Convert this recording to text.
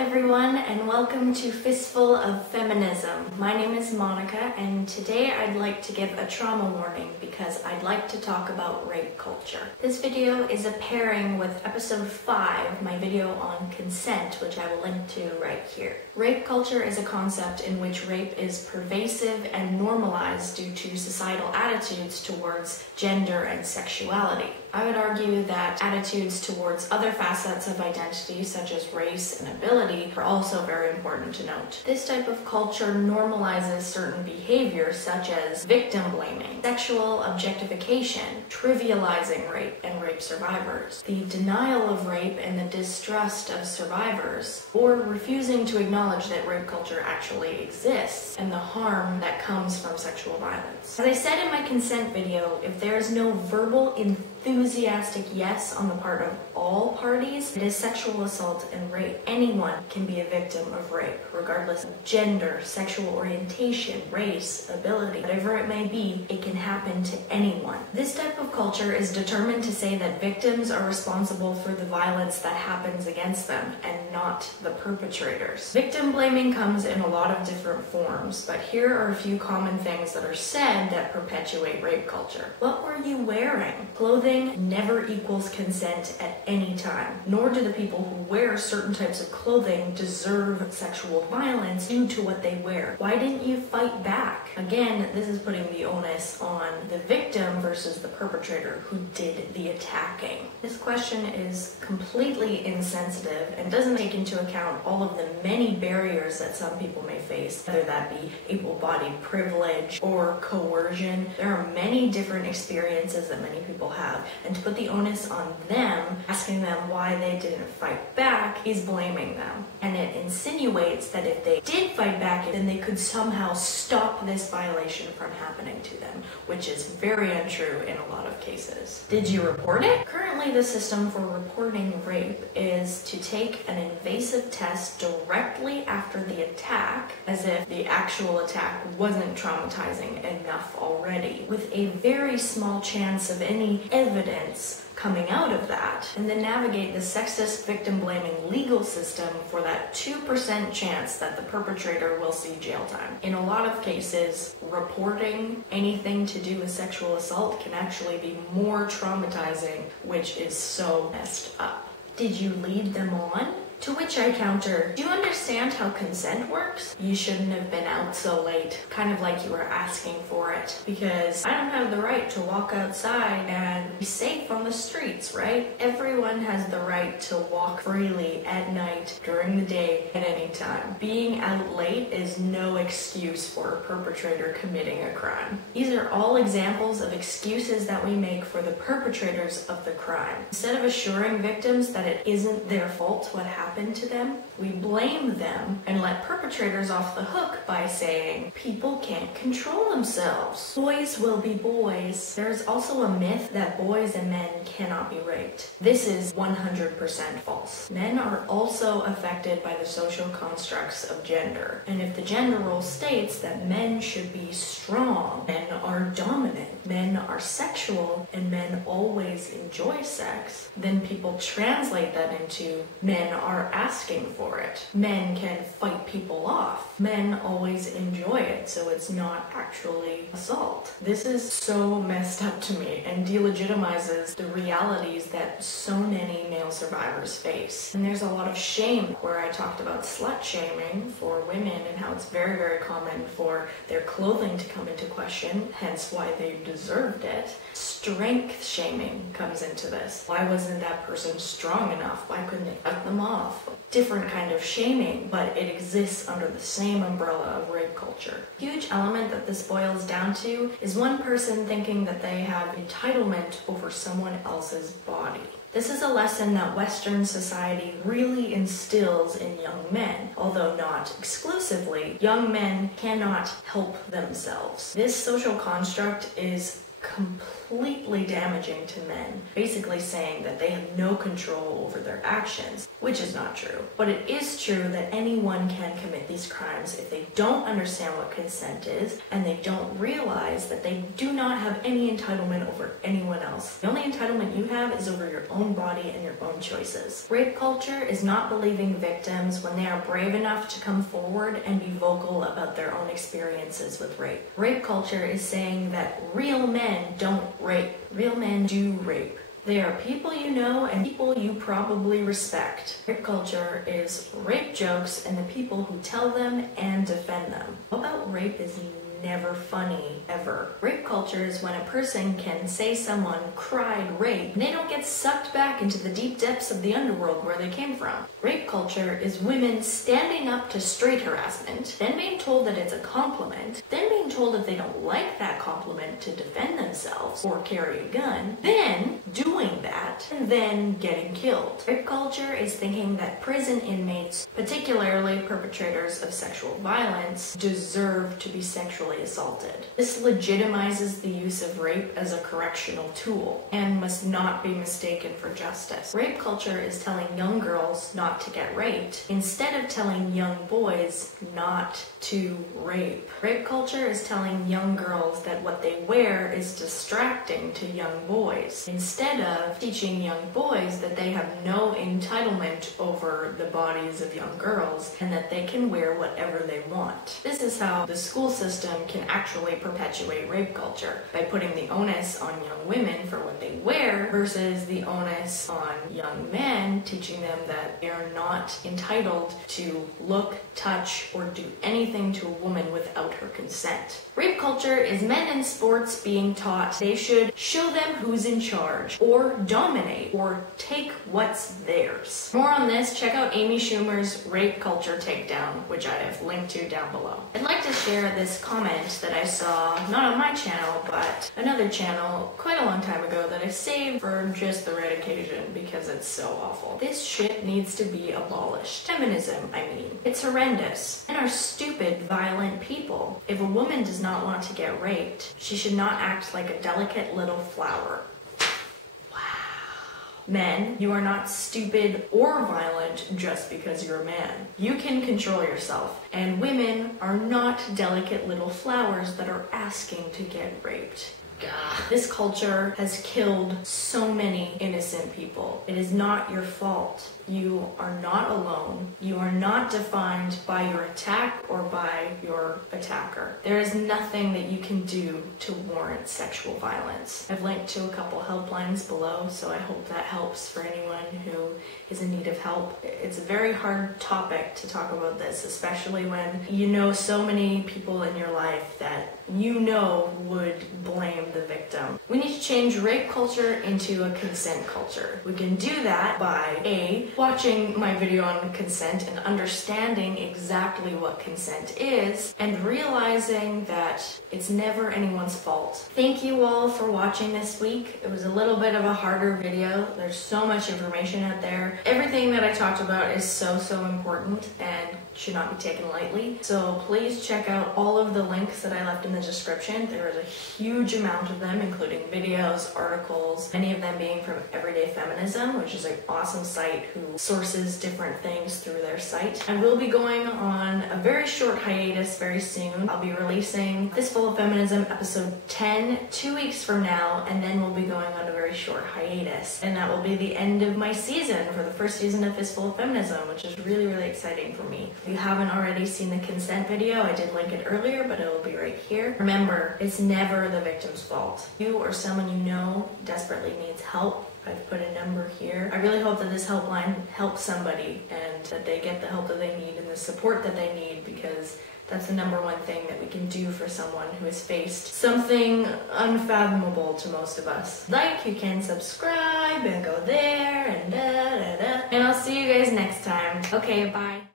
everyone, and welcome to Fistful of Feminism. My name is Monica, and today I'd like to give a trauma warning because I'd like to talk about rape culture. This video is a pairing with episode 5, my video on consent, which I will link to right here. Rape culture is a concept in which rape is pervasive and normalized due to societal attitudes towards gender and sexuality. I would argue that attitudes towards other facets of identity, such as race and ability, are also very important to note. This type of culture normalizes certain behaviors such as victim blaming, sexual objectification, trivializing rape and rape survivors, the denial of rape and the distrust of survivors, or refusing to acknowledge that rape culture actually exists and the harm that comes from sexual violence. As I said in my consent video, if there is no verbal enthusiastic yes on the part of all parties, it is sexual assault and rape. Anyone can be a victim of rape, regardless of gender, sexual orientation, race, ability, whatever it may be, it can happen to anyone. This type of culture is determined to say that victims are responsible for the violence that happens against them and not the perpetrators. Victim blaming comes in a lot of different forms, but here are a few common things that are said that perpetuate rape culture. What were you wearing? Clothing never equals consent at any time, nor do the people who wear certain types of clothing deserve sexual violence due to what they wear. Why didn't you fight back? Again, this is putting the onus on the victim versus the perpetrator who did the attacking. This question is completely insensitive and doesn't take into account all of the many barriers that some people may face, whether that be able-bodied privilege or coercion. There are many different experiences that many people have, and to put the onus on them, asking them why they didn't fight back, is blaming them. And it insinuates that if they did fight back, then they could somehow stop this violation from happening to them, which is very untrue in a lot of cases. Did you report it? Currently, the system for reporting rape is to take an invasive test directly after the attack, as if the actual attack wasn't traumatizing enough already, with a very small chance of any evidence coming out of that, and then navigate the sexist victim-blaming legal system for that 2% chance that the perpetrator will see jail time. In a lot of cases, reporting anything to do with sexual assault can actually be more traumatizing, which is so messed up. Did you lead them on? To which I counter, do you understand how consent works? You shouldn't have been out so late, kind of like you were asking for it, because I don't have the right to walk outside and be safe on the streets, right? Everyone has the right to walk freely at night, during the day, at any time. Being out late is no excuse for a perpetrator committing a crime. These are all examples of excuses that we make for the perpetrators of the crime. Instead of assuring victims that it isn't their fault what happened to them, we blame them and let perpetrators off the hook by saying people can't control themselves. Boys will be boys. There's also a myth that boys and men cannot be raped. This is 100% false. Men are also affected by the social constructs of gender, and if the gender role states that men should be strong, men are dominant, men are sexual, and men always enjoy sex, then people translate that into men are asking for it. Men can fight people off. Men always enjoy it, so it's not actually assault. This is so messed up to me and delegitimizes the realities that so many male survivors face. And there's a lot of shame where I talked about slut shaming for women and how it's very, very common for their clothing to come into question, hence why they deserved it. Strength shaming comes into this. Why wasn't that person strong enough? Why couldn't they cut them off? Different kind of shaming, but it exists under the same umbrella of rape culture. A huge element that this boils down to is one person thinking that they have entitlement over someone else's body. This is a lesson that Western society really instills in young men, although not exclusively. Young men cannot help themselves. This social construct is completely damaging to men, basically saying that they have no control over their actions, which is not true. But it is true that anyone can commit these crimes if they don't understand what consent is and they don't realize that they do not have any entitlement over anyone else. The only entitlement you have is over your own body and your own choices. Rape culture is not believing victims when they are brave enough to come forward and be vocal about their own experiences with rape. Rape culture is saying that real men don't rape. Real men do rape. They are people you know and people you probably respect. Rape culture is rape jokes and the people who tell them and defend them. What about rape is never funny, ever? Rape culture is when a person can say someone cried rape and they don't get sucked back into the deep depths of the underworld where they came from. Rape culture is women standing up to straight harassment, then being told that it's a compliment, then being told if they don't like that compliment to defend themselves or carry a gun, then doing that, and then getting killed. Rape culture is thinking that prison inmates, particularly perpetrators of sexual violence, deserve to be sexually assaulted. This legitimizes the use of rape as a correctional tool and must not be mistaken for justice. Rape culture is telling young girls not to get raped instead of telling young boys not to rape. Rape culture is telling young girls that what they wear is distracting to young boys instead of teaching young boys that they have no entitlement over the bodies of young girls and that they can wear whatever they want. This is how the school system can actually perpetuate rape culture, by putting the onus on young women for what they wear versus the onus on young men, teaching them that they are not entitled to look, touch, or do anything to a woman without her consent. Rape culture is men in sports being taught they should show them who's in charge, or dominate, or take what's theirs. For more on this, check out Amy Schumer's Rape Culture Takedown, which I have linked to down below. I'd like to share this comment that I saw, not on my channel, but another channel quite a long time ago that I saved for just the right occasion because it's so awful. This shit needs to be abolished. Feminism, I mean. It's horrendous. Men are stupid, violent people. If a woman does not want to get raped, she should not act like a delicate little flower. Men, you are not stupid or violent just because you're a man. You can control yourself. And women are not delicate little flowers that are asking to get raped. This culture has killed so many innocent people. It is not your fault. You are not alone. You are not defined by your attack or by your attacker. There is nothing that you can do to warrant sexual violence. I've linked to a couple helplines below, so I hope that helps for anyone who is in need of help. It's a very hard topic to talk about this, especially when you know so many people in your life that you know would blame the victim. We need to change rape culture into a consent culture. We can do that by A, watching my video on consent and understanding exactly what consent is and realizing that it's never anyone's fault. Thank you all for watching this week. It was a little bit of a harder video. There's so much information out there. Everything that I talked about is so important and should not be taken lightly. So please check out all of the links that I left in the description. There is a huge amount of them, including videos, articles, many of them being from Everyday Feminism, which is an awesome site who sources different things through their site. I will be going on a very short hiatus very soon. I'll be releasing Fistful of Feminism episode 10 2 weeks from now, and then we'll be going on a very short hiatus. And that will be the end of my season for the first season of Fistful of Feminism, which is really exciting for me. If you haven't already seen the consent video, I did link it earlier, but it will be right here. Remember, it's never the victim's fault. You or someone you know desperately needs help. I've put a number here. I really hope that this helpline helps somebody and that they get the help that they need and the support that they need, because that's the number one thing that we can do for someone who has faced something unfathomable to most of us. Like, you can subscribe and go there and and I'll see you guys next time. Okay, bye.